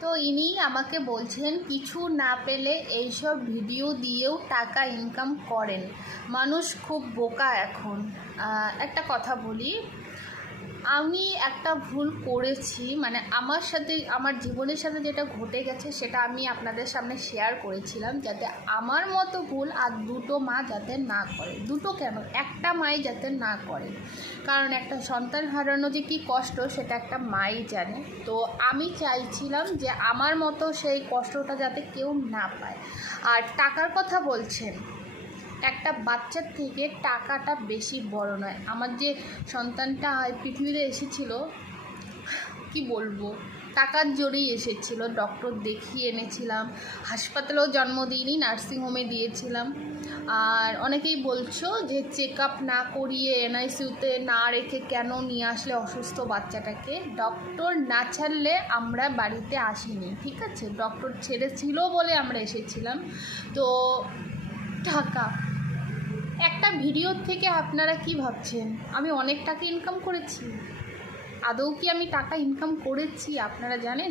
তো ইনি আমাকে বলছেন কিছু না পেলে এইসব ভিডিও দিয়েও টাকা ইনকাম করেন। মানুষ খুব বোকা এখন। একটা কথা বলি, আমি একটা ভুল করেছি, মানে আমার সাথে আমার জীবনের সাথে যেটা ঘটে গেছে সেটা আমি আপনাদের সামনে শেয়ার করেছিলাম, যাতে আমার মতো ভুল আর দুটো মা যাতে না করে। দুটো কেন, একটা মাই যাতে না করে, কারণ একটা সন্তান হারানো যে কী কষ্ট সেটা একটা মাই জানে। তো আমি চাইছিলাম যে আমার মতো সেই কষ্টটা যাতে কেউ না পায়। আর টাকার কথা বলছেন, একটা বাচ্চার থেকে টাকাটা বেশি বড় নয়। আমার যে সন্তানটা পৃথিবীতে এসেছিল, কি বলবো, টাকার জোরেই এসেছিল। ডক্টর দেখিয়ে এনেছিলাম, হাসপাতালেও জন্ম দিইনি, নার্সিংহোমে দিয়েছিলাম। আর অনেকেই বলছো যে চেক আপ না করিয়ে এনআইসিউতে না রেখে কেন নিয়ে আসলে অসুস্থ বাচ্চাটাকে। ডক্টর না ছাড়লে আমরা বাড়িতে আসিনি, ঠিক আছে? ডক্টর ছেড়েছিল বলে আমরা এসেছিলাম। তো টাকা, একটা ভিডিও থেকে আপনারা কি ভাবছেন আমি অনেক টাকা ইনকাম করেছি? আদৌ কি আমি টাকা ইনকাম করেছি আপনারা জানেন?